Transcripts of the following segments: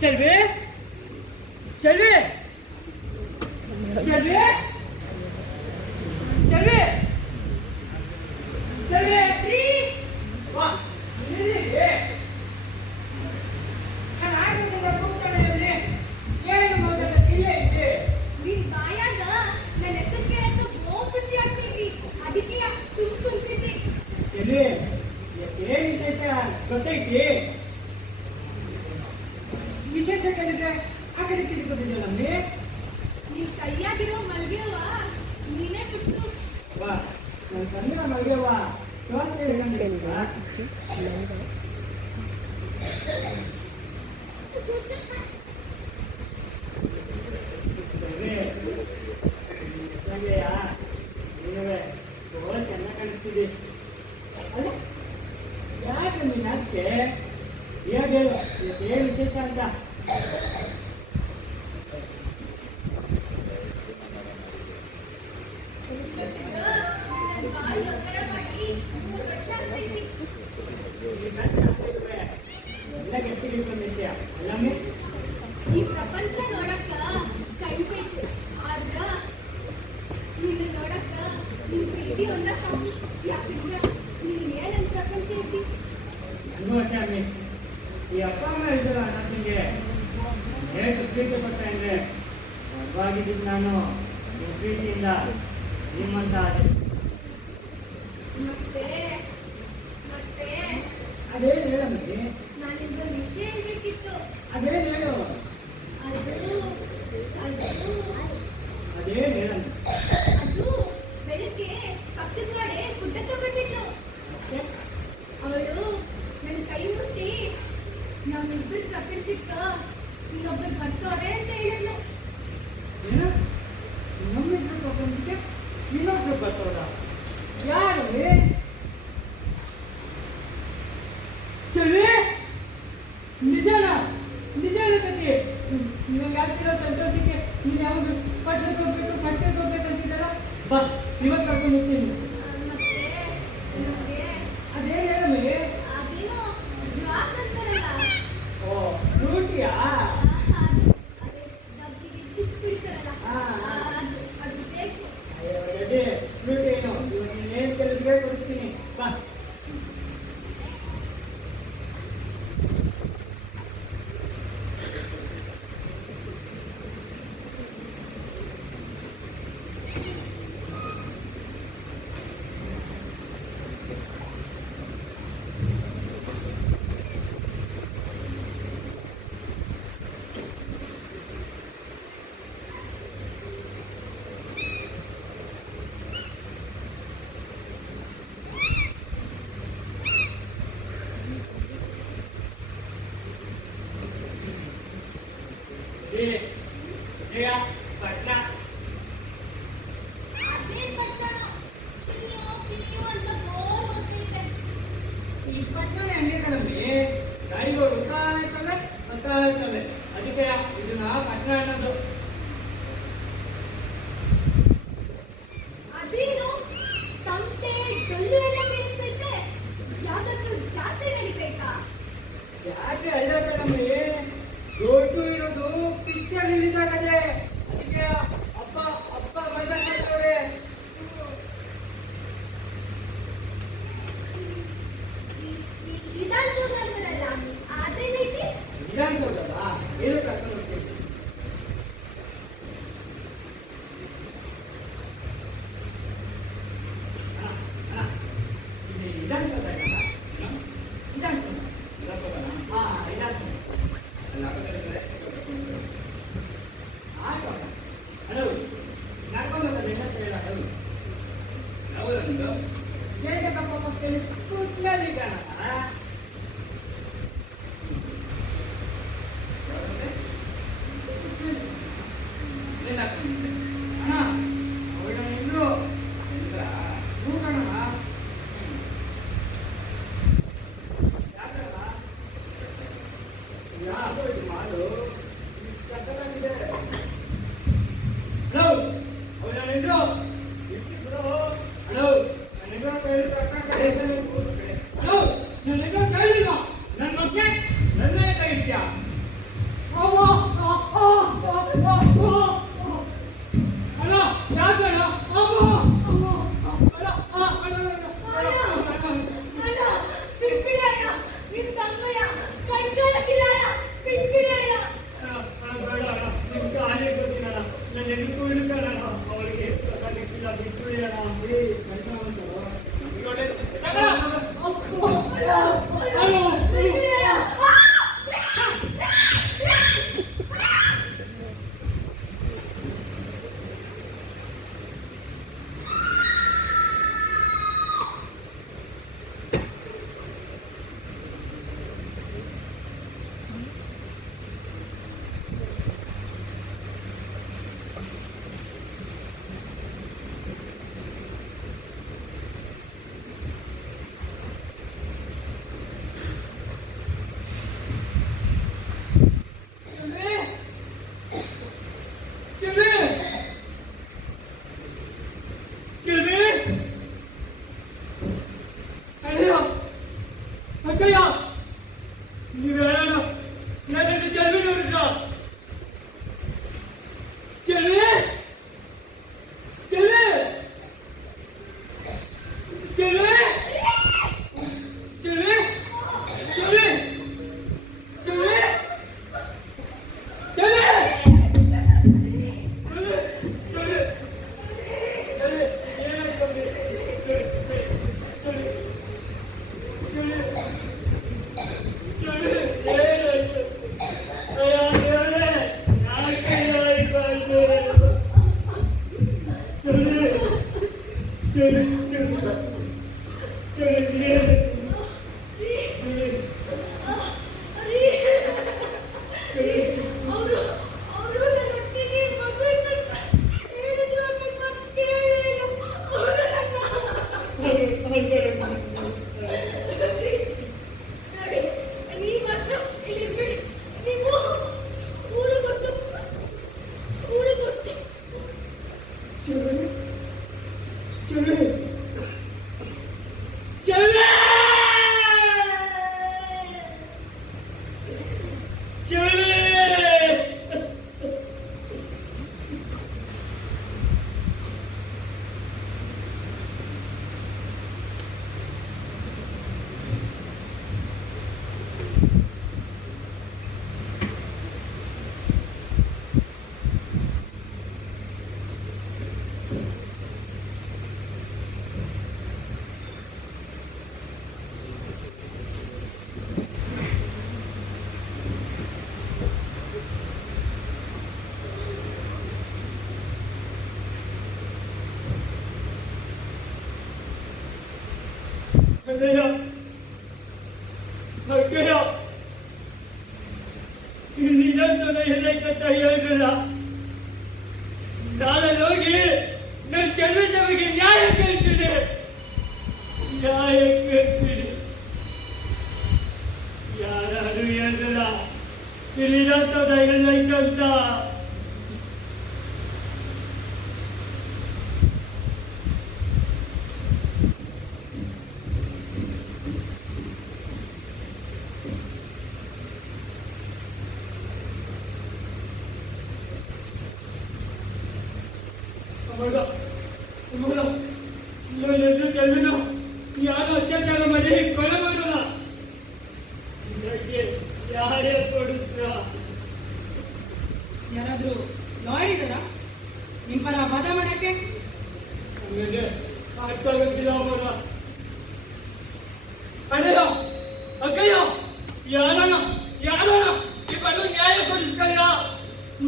ಚೆಲ್ವಿ ಚೆಲ್ವಿ ಚೆಲ್ವಿ ಚೆಲ್ವಿ ಚೆಲ್ವಿ ವಾ ಏನು ಮೊದಲ ಇಲ್ಲೇ ಇದೆ ನಿನ್ ಬಾಯಾಗ ನನ್ನ ಹೆಸರು ಕೇಳಕ್ಕೆ ಬೋಪಸಿ ಆಗ್ತೀರಿ ಅದಕ್ಕೆ ಸುಮ್ ಕುಂತಿದ್ದಿ ಚೆಲ್ವಿ ಏನ್ ವಿಶೇಷ ಗೊತ್ತೈತಿ ವಿಶೇಷ ಕೇಳಿದ್ರೆ ಆ ಕಡೆ ತಿಳ್ಕೊಂಡಿದ್ದೆ ನಮ್ಮಿ ನಿನ್ ಕೈಯಾಗಿರೋ ಮಲ್ಗೆವ ನೀನೇ ಬಿಟ್ಟು ವಾ ನನ್ನ ಕಣ್ಣಿನ ಮಲ್ಗೆವ್ವ ಸ್ವಾಸ್ಥ್ಯ ಹೇಳಂಗಿಲ್ಲ ಚೆನ್ನಾಗಿ ಕಾಣಿಸ್ತಿದೆ ಅಲ್ಲ ಯಾಕೆ ನೀನು ಅದಕ್ಕೆ ಹೇಗೆ ಏನು ವಿಶೇಷ ಅಂತ ಎಲ್ಲ ಗಟ್ಟಿ ಹಿಡ್ಕೊಂಡಿದ್ಯಾ ಅಲ್ಲಮ್ಮಿ ಈ ಪ್ರಪಂಚ ನೋಡಕ್ಕ ಕಣ್ಬೇಕು ಆದ್ರ ನಿನ್ನ ನೋಡಕ್ಕ ನಿನ್ ಪ್ರೀತಿ ಒಂದ ಸಾಕು ಯಾಕಂದ್ರ ನೀನ್ ಏನಂತ ಪ್ರಪಂಚ ಐತಿ ಅನ್ನೋ ಅಮ್ಮಿ ಈ ಅಪ್ಪ ಅಮ್ಮ ಇದ್ದಲ್ಲ ನನಗೆ ಹೇಗೆ ಪ್ರೀತಿ ಪಟ್ಟ ಅಂದ್ರೆ ಮದುವಾಗಿದ್ದು ನಾನು ನಿಮ್ಮ ಪ್ರೀತಿಯಿಂದ ನಿಮ್ಮಂತ ಮತ್ತೆ ಮತ್ತೆ ಅದೇನು ಹೇಳಮ್ಮಿ ನಾನಿಂದ ವಿಷಯ ಹೇಳ್ಬೇಕಿತ್ತು ಅದೇನು ಹೇಳು ಅದು ಅದು ಅದೇನು ಹೇಳಮ್ಮ ಅದು ಬೆಳಿಗ್ಗೆ ಪಕ್ಕದ ಗಾಡೆ ಗುಡ್ಡ ತಗೊಂಡಿದ್ದು ಅವಳು ನನ್ನ ಕೈ ಮುಟ್ಟಿ ನಮ್ಮಿಬ್ಬರ ಪ್ರಪಂಚಕ್ಕ ಇನ್ನೊಬ್ಬರು ಬರ್ತಾರೆ ಅಂತ ಹೇಳಿದ್ಲು ಏನು ನಮ್ಮಿಬ್ರು ಪ್ರಪಂಚಕ್ಕೆ ಇನ್ನೊಬ್ರು ಬರ್ತಾರ ಯಾರು ಚಳಿ ನಿಜಾನ ನಿಜಾನ ಕತಿ ನಿಮಗೆ ಆಗ್ತಿರೋ ಸಂತೋಷಕ್ಕೆ ನೀನು ಯಾವಾಗ ಪಟ್ಟಕ್ಕೆ ಹೋಗ್ಬೇಕು ಅಂತಿದ್ದಲ್ಲ ಬಾ ಇವತ್ತು ಕರ್ಕೊಂಡು ಹೋಗ್ತೀನಿ ಮತ್ತೆ ನನಗೆ ಅದೇ ಹೇಳಮ್ಮಿ ಅದೇನೋ ಜ್ವಾಸ್ ಅಂತಾರಲ್ಲ ಓ ರೂಟಿಯಾ ಅದೇ ಡಬ್ಬಿಗೆ ಚುಚ್ಚು ಬಿಡ್ತಾರಲ್ಲ ಅದು ಬೇಕು ಅಯ್ಯೋ ಅದೇ ರೂಟಿ ಏನು ಇವಾಗ ನೀನೇನು ಕೆಲಸಕ್ಕೆ ಕೊಡಿಸ್ತೀನಿ ಬಾ ಈಗ ಪಟ್ನ ಅದೇ ಪಟ್ಟಣ ಸಿಯೋ ಅಂತ ಬೋರ್ ಹೊಡ್ತಿದ್ದೆ ಈ ಪಟ್ನ ಹೆಂಗೆ ಕಣಮ್ಮಿ ಗಾಡಿಗಳು ಹೋಗ್ತಾ ಇರ್ತವೆ ಅದಕ್ಕೆ ಇದನ್ನ ಪಟ್ನ ಅನ್ನೋದು ಅದೇನು ತಮಟೆ ಡೊಳ್ಳು ಎಲ್ಲ ಕೇಳಿಸ್ತೈತೆ ಯಾವ್ದಾದ್ರು ಜಾತ್ರೆ ನಡಿಬೇಕಾ ಯಾಕೆ ಅಲ್ಲ ಕಣಮ್ಮಿ ದೊಡ್ಡ ಇರೋದು ಪಿಕ್ಚರ್ ರಿಲೀಸ್ ಆಗದೆ ಅದಕ್ಕೆ ಅಪ್ಪ ಅಪ್ಪ ಬರ್ಬೇಕಾಗ್ತವ್ರೆ ವಿಧಾನಸೌಧ ಅಂತಾರಲ್ಲ ಅದೇನೈತಿ ವಿಧಾನಸೌಧಲ್ಲ ಏನು ಕರ್ಕೊಂಡು ಹೋಗ್ತೀನಿ ವಿಧಾನಸೌಧ ಹಲೋ ನಡ್ಕೊಂಡು ಹೌದು ಹೇಗೆ ತಪ್ಪ ಮಕ್ಕಳು ಕೂತ್ಲಲ್ಲಿ ಕಾಣ ಅಣ್ಣ ಅವಳ ಇದ್ರು ಹೂ ಕಣ ಯಾಕೋ ಇದು ಮಾಡು ಸಕ್ಕತ್ತಾಗಿದೆ ಹಲೋ ಅವಳ ಇದ್ರು ಹಲೋ ನನಗೆ ಹಲೋ ಇನ್ನೊಂದ್ಸಲ ಹೇಳಕ್ಕಂತ ಹೇಳಿದ್ರಲ್ಲ, ನಾಳೆ ಹೋಗಿ ನನ್ನ ಚಂದ್ರಸಭೆಗೆ ನ್ಯಾಯ ಕೇಳ್ತೀನಿ, ನ್ಯಾಯ ಕೇಳ್ತೀನಿ. ಯಾರು ಹೇಳಿದ್ರಲ್ಲ ಇನ್ನೊಂದ್ಸಲ ಹೇಳಕ್ಕಂತ. ಯಾರು ಅತ್ಯಾಚಾರ ಮಾಡಿ ಕೊಲೆ ಮಾಡೋಣ, ಯಾರೇ ಕೊಡುತ್ತ. ಯಾರಾದ್ರೂ ಲಾಯರ್ ಇದ್ದಾರಾ ನಿಮ್ ಪರ ವಾದ ಮಾಡಕ್ಕೆ? ಆಮೇಲೆ ಅರ್ಥ ಆಗೋದಿಲ್ಲ ಅವರ ಅಣ್ಣಯ್ಯ ಅಕ್ಕಯ್ಯ, ಯಾರಣ್ಣ ಯಾರಣ್ಣ ಇಬ್ಬರು ನ್ಯಾಯ ಕೊಡಿಸ್ತಾಯ,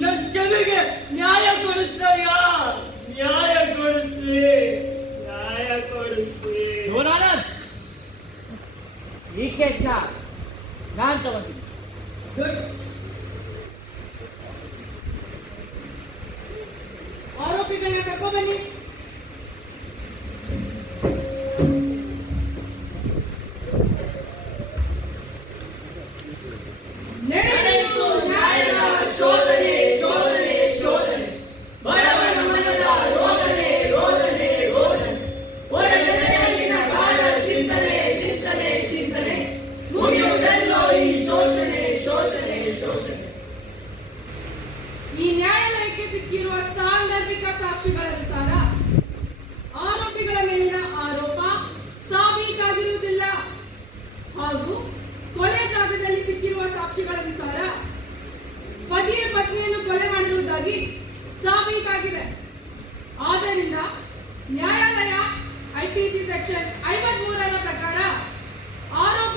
ನನ್ನ ಜನರಿಗೆ ನ್ಯಾಯ ಕೊಡಿಸ್ತಾಯ, ನ್ಯಾಯ ಕೊಡಿಸ್ರಿ, ನ್ಯಾಯ ಕೊಡಿಸ್ರಿ. ಈ ಕೇಸ್ನ ನಾನು ತಗೊಂಡಿದ್ದೀನಿ. ಆರೋಪಿಗಳನ್ನ ಕರ್ಕೊ ಬನ್ನಿ. ನಡೆಯಿತು ನ್ಯಾಯದ ಶೋಧನೆ ಶೋಧನೆ ಶೋಧನೆ, ಬಡವನ ಮನದ ರೋದನೆ ರೋದನೆ ರೋದನೆ, ಒಡಗಡೆಯಲ್ಲಿನ ಗಾಢ ಚಿಂತನೆ ಚಿಂತನೆ ಚಿಂತನೆ, ಮುಗಿಯುವುದೆಲ್ಲೋ ಈ ಶೋಷಣೆ ಶೋಷಣೆ ಶೋಷಣೆ. ಈ ನ್ಯಾಯಾಲಯಕ್ಕೆ ಸಿಕ್ಕಿರುವ ಸಾಂದರ್ಭಿಕ ಸಾಕ್ಷಿಗಳನುಸಾರ ಆರೋಪಿಗಳ ಮೇಲಿನ ಆರೋಪ ಸಾಬೀತಾಗಿರುವುದಿಲ್ಲ, ಹಾಗೂ ಕೊಲೆ ಜಾಗದಲ್ಲಿ ಸಿಕ್ಕಿರುವ ಸಾಕ್ಷಿಗಳನುಸಾರ ಪತಿಯ ಪತ್ನಿಯನ್ನು ಕೊಲೆ ಮಾಡಿರುವುದಾಗಿ ಸಾಬೀತಾಗಿದೆ. ಆದ್ದರಿಂದ ನ್ಯಾಯಾಲಯ IPC ಸೆಕ್ಷನ್ 53ರ ಪ್ರಕಾರ ಆರೋಪ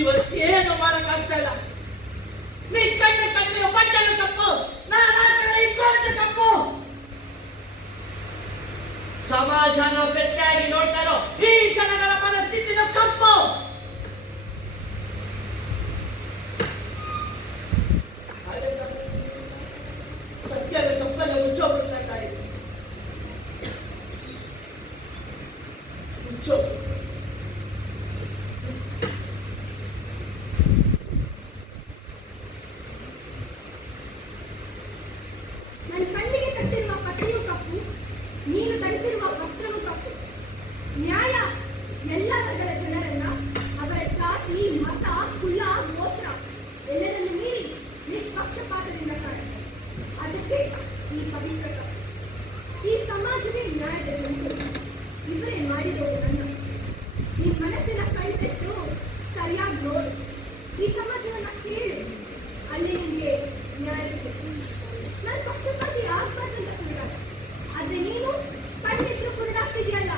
ಇವತ್ತೇನು ಮಾಡಕ್ಕಾಗ್ತಾ ಇಲ್ಲ. ನೀ ಕಣ್ಣಿರೋ ಬಟ್ಟಲು ತಪ್ಪು, ನಾನು ಇಬ್ಬರು ತಪ್ಪು. ಸಮಾಜನ ಬೆತ್ತಾಗಿ ನೋಡ್ತಾರೋ ಈ ಜನಗಳ ಮನಸ್ಥಿತಿನ ತಪ್ಪು. ಸತ್ಯದ ತಪ್ಪಲ್ಲ ಮುಚ್ಚೋಗ್ಬಿಡ್ತಾರೆ. ಮುಚ್ಚೋ ನನ್ನ ಕಣ್ಣಿಗೆ ಕಟ್ಟಿರುವ ಪಟ್ಟಿಯೂ ತಪ್ಪು, ನೀನು ಧರಿಸಿರುವ ವಸ್ತ್ರವೂ ತಪ್ಪು. ನ್ಯಾಯ ಎಲ್ಲ ವರ್ಗದ ಜನರನ್ನ ಅವರ ಜಾತಿ, ಮತ, ಕುಲ, ಗೋತ್ರ ಎಲ್ಲರನ್ನು ಮೀರಿ ನಿಷ್ಪಕ್ಷಪಾತದಿಂದ ಕಾಣುತ್ತೆ. ಅದಕ್ಕೆ ಈ ಪವಿತ್ರ ತಪ್ಪು. ಈ ಸಮಾಜವೇ ನ್ಯಾಯದ ಗಂಟು. ಇವರೇ ಮಾಡಿರೋದು ನನ್ನ. ಈ ಮನಸ್ಸಿನ ಕೈ ತೆಟ್ಟು ಸರಿಯಾಗಿ ನೋಡು. ಈ ಸಮಾಜವನ್ನ ಕೇಳು, ಅಲ್ಲಿ ನಿಮಗೆ ನ್ಯಾಯ ಸಿಗುತ್ತೆ. ನನ್ನ ಪಕ್ಷಪಾತಿ ಆಗ್ಬಾರ್ದಂತ ಕೂಡ, ಆದ್ರೆ ನೀನು ಕಣ್ಣಿದ್ರು ಕುರುಡಾಗ್ತಿದ್ಯಲ್ಲ.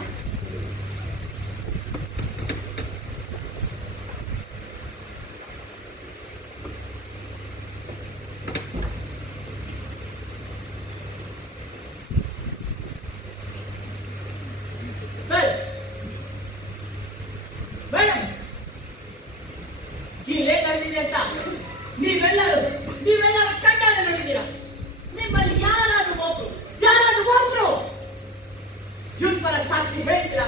ಸರ್ ಮೇಡಮ್, ಇಲ್ಲೇನ್ ನಡೆದಿದೆ ಅಂತ ನೀವೆಲ್ಲರೂ ಕಣ್ಣಾರೆ ನೋಡಿದ್ದೀರಾ. ನಿಮ್ಮಲ್ಲಿ ಯಾರಾದ್ರೂ ಒಬ್ರು ಇಬ್ಬರ ಸಾಕ್ಷಿ ಹೇಳ್ತೀರಾ?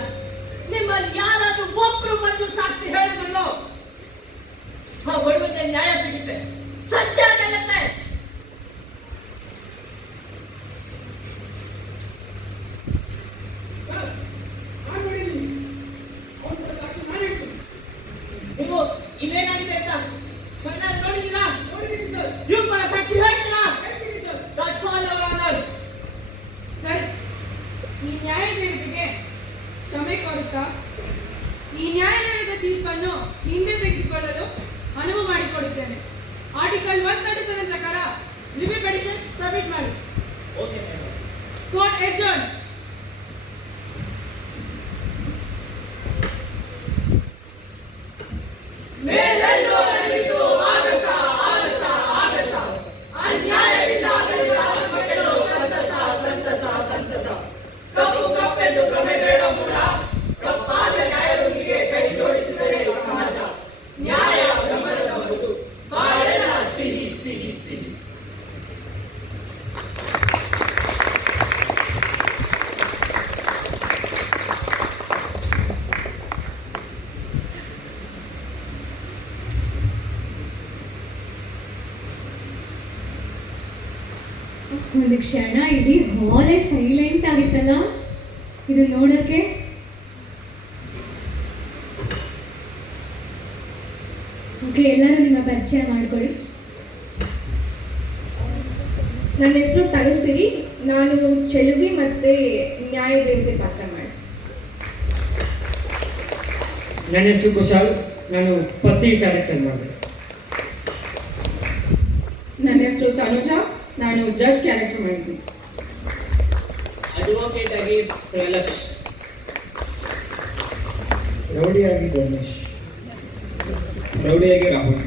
ನಿಮ್ಮಲ್ಲಿ ಯಾರಾದ್ರೂ ಒಬ್ರು ಬಂದು ಸಾಕ್ಷಿ ಹೇಳಿದ್ರು ಆ ಒಡವೆಗೆ ನ್ಯಾಯ ಸಿಗುತ್ತೆ, ಸತ್ಯ ಗೆಲ್ಲುತ್ತೆ. ನೀವು ಇವೇನಾಗಿದೆ ಅಂತ ಕಣ್ಣಾರೆ ನೋಡಿದ್ದೀರಾ? ಇಬ್ಬರ ಸಾಕ್ಷಿ ಹೇಳ್ತೀರಾ? That's all your honor. Sir, ಈ ನ್ಯಾಯಾಲಯಕ್ಕೆ ಕ್ಷಮೆ ಕೋರುತ್ತಾ ಈ ನ್ಯಾಯಾಲಯದ ತೀರ್ಪನ್ನು ಹಿಂದೆ ತೆಗೆದುಕೊಳ್ಳಲು ಅನುವು ಮಾಡಿಕೊಡುತ್ತೇನೆ. ಆರ್ಟಿಕಲ್ 137 ಪ್ರಕಾರ ರಿವ್ಯೂ ಪಿಟಿಷನ್ ಸಬ್ಮಿಟ್ ಮಾಡಿ. Okay, madam. ಕೋರ್ಟ್ ಎಡ್ಜರ್ನ್. ಮೇಲೆಲ್ಲೋ ನಡೆಯಿತು ಆಗಸ ಆಗಸ ಆಗಸ, ಅನ್ಯಾಯದಿಂದ ಆಗಲಿರುವ ಮಕ್ಕಳು ಸಂತಸ ಸಂತಸ ಸಂತಸ. ಕಪ್ಪು ಕಪ್ಪೆಂದು ಭ್ರಮೆ ಬೇಡ ಮೂಢ, ಕಪ್ಪಾದ ನ್ಯಾಯದೊಂದಿಗೆ ಕೈ ಜೋಡಿಸಿದರೆ ಸಮಾಜ ನ್ಯಾಯ ಭ್ರಮರದ ಬದುಕು, ಬಾಳೆಲ್ಲ ಸಿಹಿ ಸಿಹಿ ಸಿಹಿ. ಒಂದು ಕ್ಷಣ ಇಡೀ ಹಾಲೇ ಸೈಲೆಂಟ್ ಆಗಿತ್ತಲ್ಲ, ಇದು ನೋಡಕ್ಕೆ. ಓಕೆ, ಎಲ್ಲರೂ ನಿಮ್ಮ ಪರಿಚಯ ಮಾಡ್ಕೊಳ್ಳಿ. ನನ್ನ ಹೆಸರು ತನುಸಿರಿ. ನಾನು ಚೆಲುವಿ ಮತ್ತೆ ನ್ಯಾಯದೇವತೆ ಪಾತ್ರ ಮಾಡಿ. ನನ್ನ ಹೆಸರು ಕುಶಾಲ್, ನಾನು ಪತಿ ಕ್ಯಾರೆಕ್ಟರ್ ಮಾಡಿದೆ. ನನ್ನ ಹೆಸರು ತನುಜಾ, ನಾನು ಜಡ್ಜ್ ಕ್ಯಾರೆಕ್ಟರ್ ಮಾಡಿದ್ದೀನಿ. ಅಡ್ವೊಕೇಟ್ ಆಗಿ ಪ್ರಲಕ್ಷ್. ರೌಡಿಯಾಗಿ ಗಣೇಶ್. ರೌಡಿಯಾಗಿ ರಾಹುಲ್.